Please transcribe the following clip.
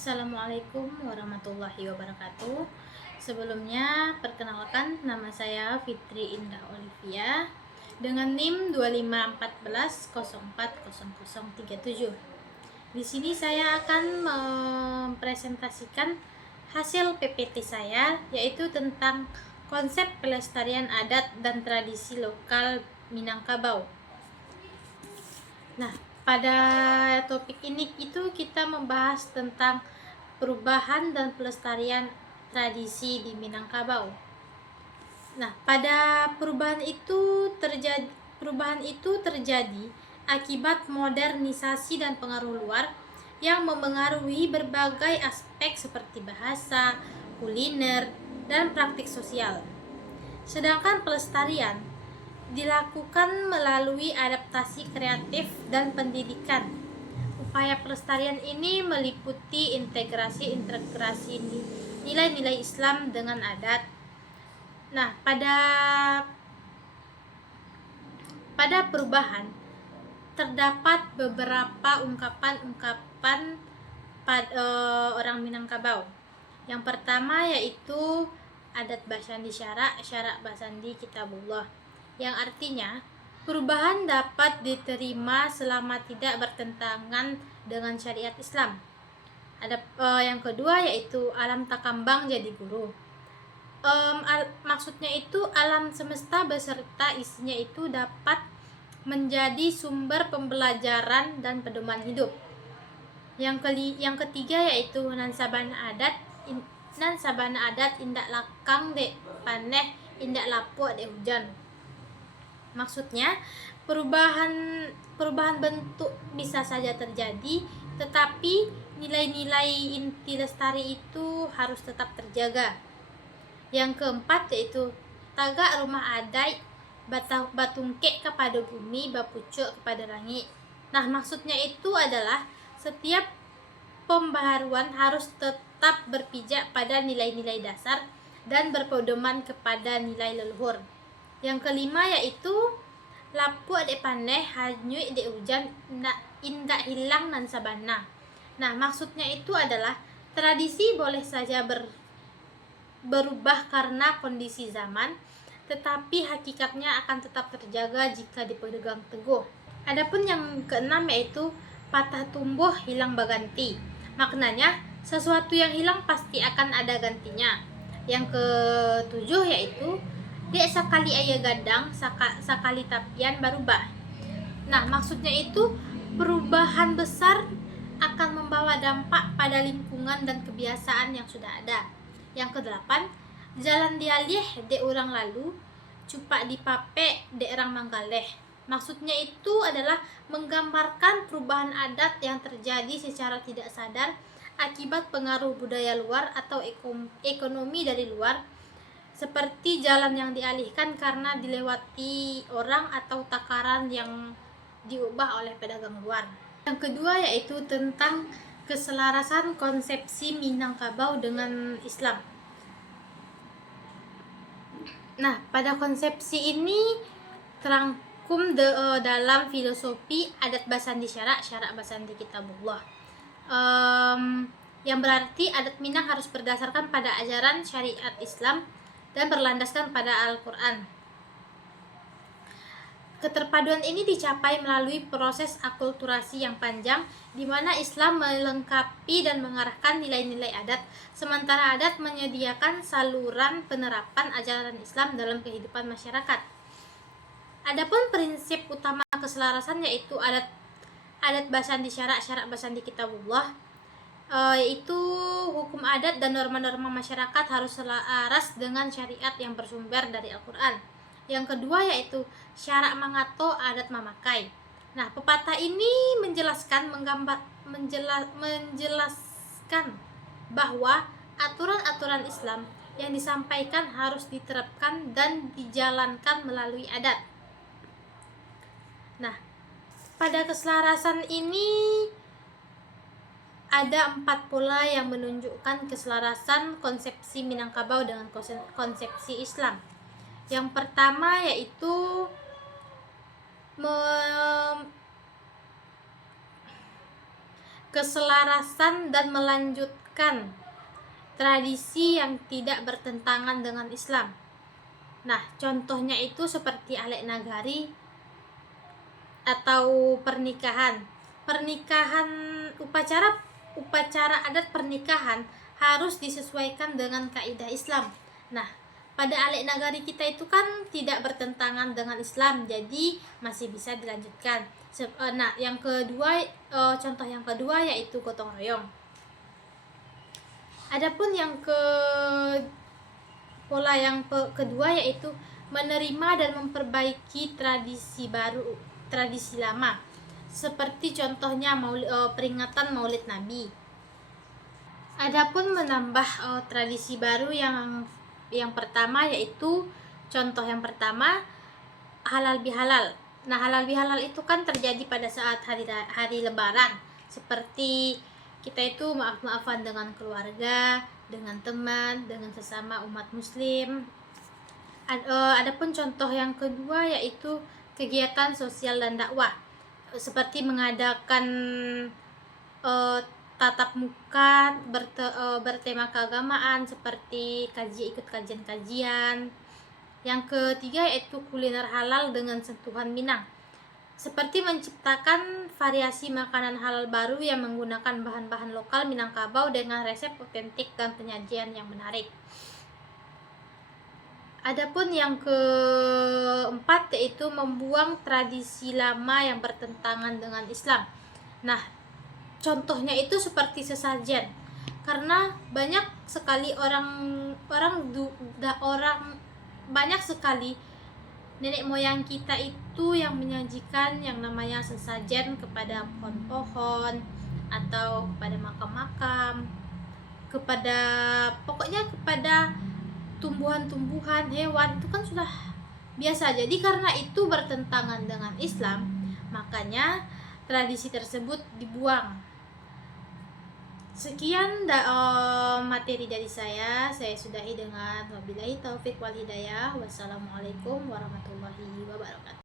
Assalamualaikum warahmatullahi wabarakatuh. Sebelumnya, perkenalkan nama saya Fitri Indah Olivia dengan NIM 2514040037. Di sini saya akan mempresentasikan hasil PPT saya, yaitu tentang konsep pelestarian adat dan tradisi lokal Minangkabau. Nah, pada topik ini kita membahas tentang perubahan dan pelestarian tradisi di Minangkabau. Nah, pada perubahan itu terjadi akibat modernisasi dan pengaruh luar yang memengaruhi berbagai aspek seperti bahasa, kuliner, dan praktik sosial. Sedangkan pelestarian dilakukan melalui adaptasi kreatif dan pendidikan. Upaya pelestarian ini meliputi integrasi nilai-nilai Islam dengan adat. Nah, pada perubahan terdapat beberapa ungkapan orang Minangkabau. Yang pertama yaitu adat Basandi Syara Basandi Kitabullah, yang artinya perubahan dapat diterima selama tidak bertentangan dengan syariat Islam. Ada yang kedua yaitu alam takambang jadi guru. Maksudnya itu alam semesta beserta isinya itu dapat menjadi sumber pembelajaran dan pedoman hidup. Yang ketiga yaitu nan sabana adat indak lakang de paneh indak lapu de hujan. Maksudnya perubahan bentuk bisa saja terjadi, tetapi nilai-nilai inti lestari itu harus tetap terjaga. Yang keempat yaitu tagak rumah adat batungke kepada bumi, bapucuk kepada langit. Nah, maksudnya itu adalah setiap pembaharuan harus tetap berpijak pada nilai-nilai dasar dan berpedoman kepada nilai leluhur. Yang kelima yaitu lapu adek paneh hanyui de hujan indak hilang nan sabana. Nah, maksudnya itu adalah tradisi boleh saja berubah karena kondisi zaman, tetapi hakikatnya akan tetap terjaga jika dipegang teguh. Adapun yang keenam yaitu patah tumbuh hilang baganti. Maknanya sesuatu yang hilang pasti akan ada gantinya. Yang ketujuh yaitu dek sakali ayah gadang sakali tapian barubah. Nah, maksudnya itu perubahan besar akan membawa dampak pada lingkungan dan kebiasaan yang sudah ada. Yang kedelapan, jalan dialih de orang lalu, cupak dipape de orang manggaleh. Maksudnya itu adalah menggambarkan perubahan adat yang terjadi secara tidak sadar akibat pengaruh budaya luar atau ekonomi dari luar, seperti jalan yang dialihkan karena dilewati orang atau takaran yang diubah oleh pedagang luar. Yang kedua yaitu tentang keselarasan konsepsi Minangkabau dengan Islam. Nah, pada konsepsi ini terangkum dalam filosofi adat Basandi Syara Basandi Kitabullah, yang berarti adat Minang harus berdasarkan pada ajaran syariat Islam dan berlandaskan pada Al-Quran. Keterpaduan ini dicapai melalui proses akulturasi yang panjang, di mana Islam melengkapi dan mengarahkan nilai-nilai adat, sementara adat menyediakan saluran penerapan ajaran Islam dalam kehidupan masyarakat. Adapun prinsip utama keselarasan yaitu adat Basandi Syara Basandi Kitabullah, yaitu hukum adat dan norma-norma masyarakat harus selaras dengan syariat yang bersumber dari Al-Quran. Yang kedua yaitu syarak mangato adat mamakai. Nah, pepatah ini menjelaskan bahwa aturan-aturan Islam yang disampaikan harus diterapkan dan dijalankan melalui adat. Nah, pada keselarasan ini ada 4 pola yang menunjukkan keselarasan konsepsi Minangkabau dengan konsepsi Islam. Yang pertama yaitu keselarasan dan melanjutkan tradisi yang tidak bertentangan dengan Islam. Nah, contohnya itu seperti alek nagari atau pernikahan. Upacara adat pernikahan harus disesuaikan dengan kaidah Islam. Nah, pada alek nagari kita itu kan tidak bertentangan dengan Islam, jadi masih bisa dilanjutkan. Nah, yang kedua, contoh yang kedua yaitu gotong royong. Adapun yang pola yang kedua yaitu menerima dan memperbaiki tradisi baru, tradisi lama, seperti contohnya peringatan Maulid Nabi. Adapun menambah tradisi baru yang pertama yaitu contoh yang pertama halal bihalal. Nah, halal bihalal itu kan terjadi pada saat hari Lebaran, seperti kita itu maaf-maafan dengan keluarga, dengan teman, dengan sesama umat muslim. Adapun contoh yang kedua yaitu kegiatan sosial dan dakwah, seperti mengadakan tatap muka bertema keagamaan, seperti ikut kajian-kajian. Yang ketiga yaitu kuliner halal dengan sentuhan Minang, seperti menciptakan variasi makanan halal baru yang menggunakan bahan-bahan lokal Minangkabau dengan resep otentik dan penyajian yang menarik. Adapun yang keempat yaitu membuang tradisi lama yang bertentangan dengan Islam. Nah, contohnya itu seperti sesajen, karena banyak sekali banyak sekali nenek moyang kita itu yang menyajikan yang namanya sesajen kepada pohon-pohon atau kepada makam-makam, pokoknya kepada tumbuhan-tumbuhan, hewan, itu kan sudah biasa. Jadi karena itu bertentangan dengan Islam, makanya tradisi tersebut dibuang. Sekian materi dari saya sudahi dengan wabillahi taufik wal hidayah. Wassalamualaikum warahmatullahi wabarakatuh.